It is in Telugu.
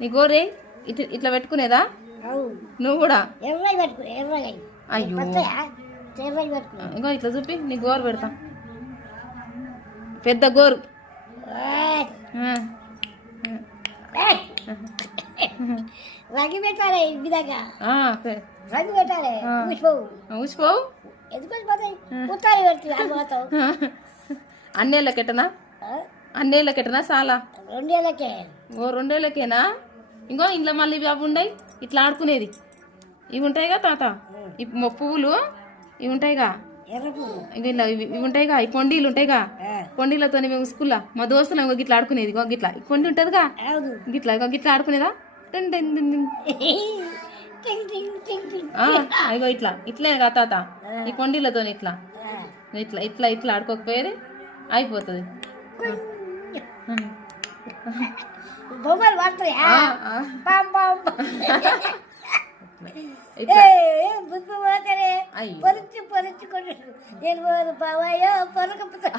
నీ గోరే ఇట్లా పెట్టుకునేదా నువ్వు కూడా? అయ్యో ఇంకో ఇట్లా చూపి నీ గోరు పెడతా, పెద్ద గోరు. రంగు పెట్టాలి విధంగా రంగు పెట్టాలి ఊసిపోవు అన్నేళ్ళకెట్టనా? అన్నేళ్ళకెట్టనా? చాలా 2 ఏళ్ళకే. ఓ 2 ఏళ్ళకేనా? ఇంకో ఇంట్లో మళ్ళీ ఇవి అవి ఉండయి ఇట్లా ఆడుకునేది ఇవి ఉంటాయిగా తాత, ఈ పువ్వులు ఇవి ఉంటాయిగా, ఇలా ఇవి ఉంటాయిగా, ఈ కొండీలు ఉంటాయిగా, కొండీలతో మేము స్కూల్లో మా దోస్తులు గిట్లా ఆడుకునేది. గిట్లా కొండి ఉంటుందిగా, గిట్లా గిట్లా ఆడుకునేదా? అయ్యో ఇట్లా ఇట్లే కదా తాత, ఈ కొండీలతో ఇట్లా ఇట్లా ఇట్లా ఇట్లా ఆడుకోకపోయేది అయిపోతుంది. బొమ్మలు పడతాయా? బుద్ధి పోతారే పొరుచుకుంటారు. నేను బాబాయో పొరకపోతా.